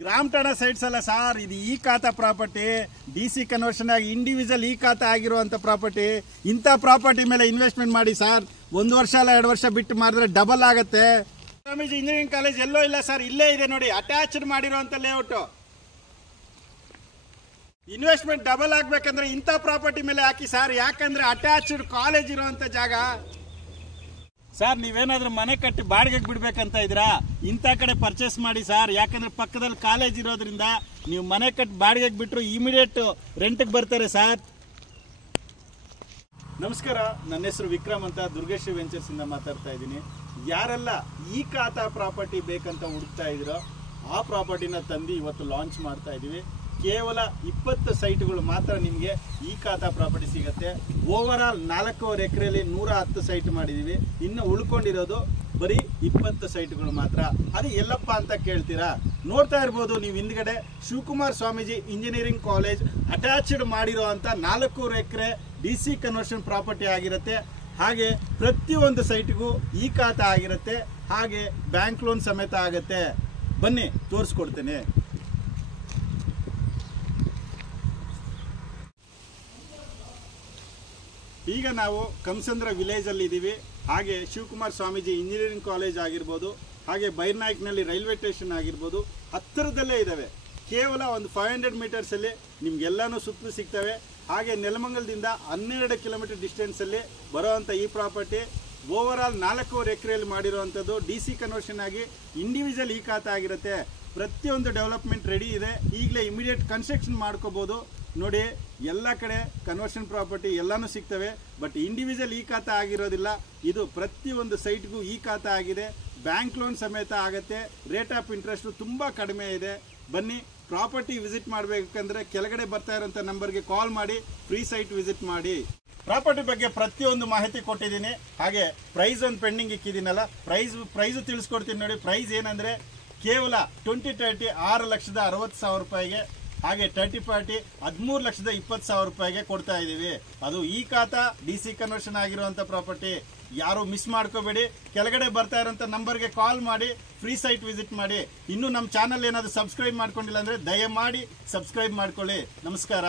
Gram ಠಾಣಾ sites ಅಲ್ಲ sir, ಇದು ಈ ಖಾತಾ ಪ್ರಾಪರ್ಟಿ, ಡಿಸಿ ಕನ್ವರ್ಷನ್ ಆಗಿ ಇಂಡಿವಿಜುವಲ್ ಈ ಖಾತಾ ಆಗಿರುವಂತ ಪ್ರಾಪರ್ಟಿ. ಇಂಥ ಪ್ರಾಪರ್ಟಿ ಮೇಲೆ ಇನ್ವೆಸ್ಟ್ಮೆಂಟ್ ಮಾಡಿ ಸರ್. 1 ವರ್ಷ ಅಲ್ಲ 2 ವರ್ಷ ಬಿಟ್ಟು ಮಾಡಿದ್ರೆ ಡಬಲ್ ಆಗುತ್ತೆ. ಸ್ವಾಮೀಜಿ ಇಂಜಿನಿಯರಿಂಗ್ ಕಾಲೇಜ್ ಎಲ್ಲೋ ಇಲ್ಲ ಸರ್, ಇಲ್ಲೇ ಇದೆ ನೋಡಿ, ಅಟ್ಯಾಚ್ಡ್ ಮಾಡಿರುವಂತ ಲೇಔಟ್. ಇನ್ವೆಸ್ಟ್ಮೆಂಟ್ ಡಬಲ್ ಆಗ್ಬೇಕಂದ್ರೆ ಇಂಥ ಪ್ರಾಪರ್ಟಿ ಮೇಲೆ ಹಾಕಿ ಸರ್, ಯಾಕಂದ್ರೆ ಅಟ್ಯಾಚ್ಡ್ ಕಾಲೇಜ್ ಇರುವಂತ ಜಾಗ. ಸರ್ ನೀವೇನಾದ್ರೂ ಮನೆ ಕಟ್ಟಿ ಬಾಡಿಗೆಗೆ ಬಿಡ್ಬೇಕಂತ ಇದ್ದೀರಾ, ಇಂಥ ಕಡೆ ಪರ್ಚೇಸ್ ಮಾಡಿ ಸರ್. ಯಾಕಂದ್ರೆ ಪಕ್ಕದಲ್ಲಿ ಕಾಲೇಜ್ ಇರೋದ್ರಿಂದ ನೀವು ಮನೆ ಕಟ್ಟಿ ಬಾಡಿಗೆಗೆ ಬಿಟ್ಟರು ಇಮಿಡಿಯೇಟ್ ರೆಂಟ್ಗೆ ಬರ್ತಾರೆ ಸರ್. ನಮಸ್ಕಾರ, ನನ್ನ ಹೆಸರು ವಿಕ್ರಮ್ ಅಂತ, ದುರ್ಗೇಶ್ವರಿ ವೆಂಚರ್ಸ್ ಇಂದ ಮಾತಾಡ್ತಾ ಇದ್ದೀನಿ. ಯಾರೆಲ್ಲ ಈ ಖಾತಾ ಪ್ರಾಪರ್ಟಿ ಬೇಕಂತ ಹುಡುಕ್ತಾ ಇದ್ದೀರೋ ಆ ಪ್ರಾಪರ್ಟಿನ ತಂದು ಇವತ್ತು ಲಾಂಚ್ ಮಾಡ್ತಾ ಇದ್ದೀವಿ. ಕೇವಲ 20 ಸೈಟ್ಗಳು ಮಾತ್ರ ನಿಮಗೆ ಈ ಖಾತಾ ಪ್ರಾಪರ್ಟಿ ಸಿಗುತ್ತೆ. ಓವರ್ ಆಲ್ 4.5 ಎಕರೆಯಲ್ಲಿ 110 ಸೈಟ್ ಮಾಡಿದೀವಿ. ಇನ್ನು ಉಳ್ಕೊಂಡಿರೋದು ಬರೀ 20 ಸೈಟ್ಗಳು ಮಾತ್ರ. ಅದು ಎಲ್ಲಪ್ಪ ಅಂತ ಕೇಳ್ತೀರಾ? ನೋಡ್ತಾ ಇರ್ಬೋದು ನೀವು ಹಿಂದ್ಗಡೆ Shivakumar Swamiji engineering college attached ಮಾಡಿರೋ ಅಂತ 4 ಎಕರೆ ಡಿಸಿ ಕನ್ವರ್ಷನ್ ಪ್ರಾಪರ್ಟಿ ಆಗಿರುತ್ತೆ. ಹಾಗೆ ಪ್ರತಿಯೊಂದು ಸೈಟ್ಗೂ ಈ ಖಾತಾ ಆಗಿರುತ್ತೆ. ಹಾಗೆ ಬ್ಯಾಂಕ್ ಲೋನ್ ಸಮೇತ ಆಗುತ್ತೆ. ಬನ್ನಿ ತೋರಿಸ್ಕೊಡ್ತೇನೆ. ಈಗ ನಾವು ಕಮಸಂದ್ರ ವಿಲೇಜ್ ಅಲ್ಲಿ ಇದ್ದೀವಿ. ಹಾಗೆ ಶಿವಕುಮಾರ್ ಸ್ವಾಮೀಜಿ ಇಂಜಿನಿಯರಿಂಗ್ ಕಾಲೇಜ್ ಆಗಿರ್ಬೋದು, ಹಾಗೆ ಬೈರ್ನಾಯ್ಕ್ನಲ್ಲಿ ರೈಲ್ವೆ ಸ್ಟೇಷನ್ ಆಗಿರ್ಬೋದು, ಹತ್ತಿರದಲ್ಲೇ ಇದ್ದಾವೆ. ಕೇವಲ ಒಂದು 500 ಮೀಟರ್ಸ್ ಅಲ್ಲಿ ನಿಮ್ಗೆಲ್ಲಾನು ಸುತ್ತಲೂ ಸಿಗ್ತವೆ. ಹಾಗೆ ನೆಲಮಂಗಲದಿಂದ 12 ಕಿಲೋಮೀಟರ್ ಡಿಸ್ಟೆನ್ಸ್ ಅಲ್ಲಿ ಬರುವಂತ ಈ ಪ್ರಾಪರ್ಟಿ ಓವರ್ ಆಲ್ 4.5 ಎಕರೆಯಲ್ಲಿ ಮಾಡಿರುವಂತದ್ದು. ಡಿಸಿ ಕನ್ವರ್ಷನ್ ಆಗಿ ಇಂಡಿವಿಜುವಲ್ ಈ ಖಾತಾ ಆಗಿರುತ್ತೆ. ಪ್ರತಿಯೊಂದು ಡೆವಲಪ್ಮೆಂಟ್ ರೆಡಿ ಇದೆ. ಈಗಲೇ ಇಮಿಡಿಯೇಟ್ ಕನ್ಸ್ಟ್ರಕ್ಷನ್ ಮಾಡ್ಕೋಬಹುದು. ನೋಡಿ, ಎಲ್ಲ ಕಡೆ ಕನ್ವರ್ಷನ್ ಪ್ರಾಪರ್ಟಿ ಎಲ್ಲಾನು ಸಿಗ್ತವೆ, ಬಟ್ ಇಂಡಿವಿಜುವಲ್ ಈ ಖಾತಾ ಆಗಿರೋದಿಲ್ಲ. ಇದು ಪ್ರತಿಯೊಂದು ಸೈಟ್ಗೂ ಈ ಖಾತಾ ಆಗಿದೆ. ಬ್ಯಾಂಕ್ ಲೋನ್ ಸಮೇತ ಆಗುತ್ತೆ. ರೇಟ್ ಆಫ್ ಇಂಟ್ರೆಸ್ಟ್ ತುಂಬಾ ಕಡಿಮೆ ಇದೆ. ಬನ್ನಿ ಪ್ರಾಪರ್ಟಿ ವಿಸಿಟ್ ಮಾಡಬೇಕಂದ್ರೆ ಕೆಳಗಡೆ ಬರ್ತಾ ಇರೋಂಥ ನಂಬರ್ಗೆ ಕಾಲ್ ಮಾಡಿ ಫ್ರೀ ಸೈಟ್ ವಿಸಿಟ್ ಮಾಡಿ. ಪ್ರಾಪರ್ಟಿ ಬಗ್ಗೆ ಪ್ರತಿಯೊಂದು ಮಾಹಿತಿ ಕೊಟ್ಟಿದ್ದೀನಿ. ಹಾಗೆ ಪ್ರೈಸ್ ಒಂದು ಪೆಂಡಿಂಗ್ ಇಕ್ಕಿದ್ದೀನಲ್ಲ, ಪ್ರೈಸ್ ತಿಳಿಸ್ಕೊಡ್ತೀನಿ ನೋಡಿ. ಪ್ರೈಸ್ ಏನಂದ್ರೆ ಕೇವಲ 20-30 6,60,000 ರೂಪಾಯಿಗೆ, ಹಾಗೆ 30-40 13,20,000 ರೂಪಾಯಿಗೆ ಕೊಡ್ತಾ ಇದೀವಿ. ಅದು ಈ ಖಾತಾ ಡಿಸಿ ಕನ್ವರ್ಷನ್ ಆಗಿರುವಂತ ಪ್ರಾಪರ್ಟಿ. ಯಾರು ಮಿಸ್ ಮಾಡ್ಕೋಬೇಡಿ. ಕೆಳಗಡೆ ಬರ್ತಾ ಇರೋಂಥ ನಂಬರ್ಗೆ ಕಾಲ್ ಮಾಡಿ ಫ್ರೀ ಸೈಟ್ ವಿಸಿಟ್ ಮಾಡಿ. ಇನ್ನು ನಮ್ಮ ಚಾನಲ್ ಏನಾದ್ರು ಸಬ್ಸ್ಕ್ರೈಬ್ ಮಾಡ್ಕೊಂಡಿಲ್ಲ ಅಂದ್ರೆ ದಯಮಾಡಿ ಸಬ್ಸ್ಕ್ರೈಬ್ ಮಾಡ್ಕೊಳ್ಳಿ. ನಮಸ್ಕಾರ.